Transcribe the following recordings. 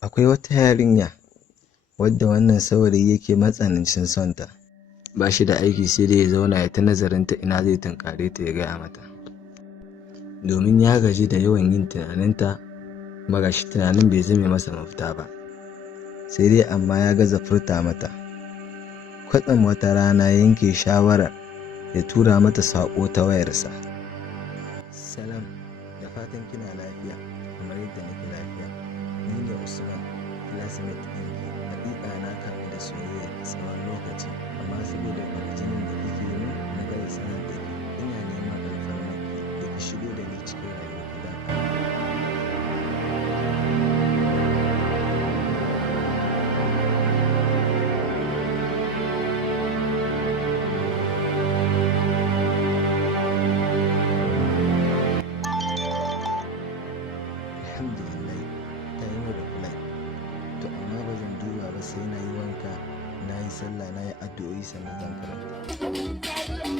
Akwai wata yarinya wadda wannan saurayi yake matsanancin son ta. Ba shi da aiki sai dai ya zauna ya ta nazarin ta ina zai tunkare ta ya gaya mata. Domin ya gaji da yawan yin tunaninta, kuma gashi tunanin bai zame masa mafita ba. Sai dai amma ya gaza furta mata. Kwatsam wata rana ya yanke shawarar ya tura mata saƙo ta wayarsa. Salam, da fatan kina lafiya kamar yadda nake lafiya. Ni ne Usman, classmate ɗinki. Haƙiƙa na kamu da soyayya tsawon lokaci, amma saboda kwarjinin da kike yi min na gaza sanar da ke. Ina neman alfarmarki da ki shigo da ni cikin rayuwarki don Alhamdulillah, ta yi min reply. To amma ba zan duba ba sai na yi wanka, na yi sallah, na yi addu'o'i sannan zan karanta.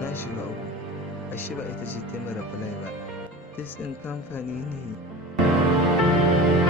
Na shiga uku, ashe ba ita ce ta yi min reply ba. This ɗin kamfani ne.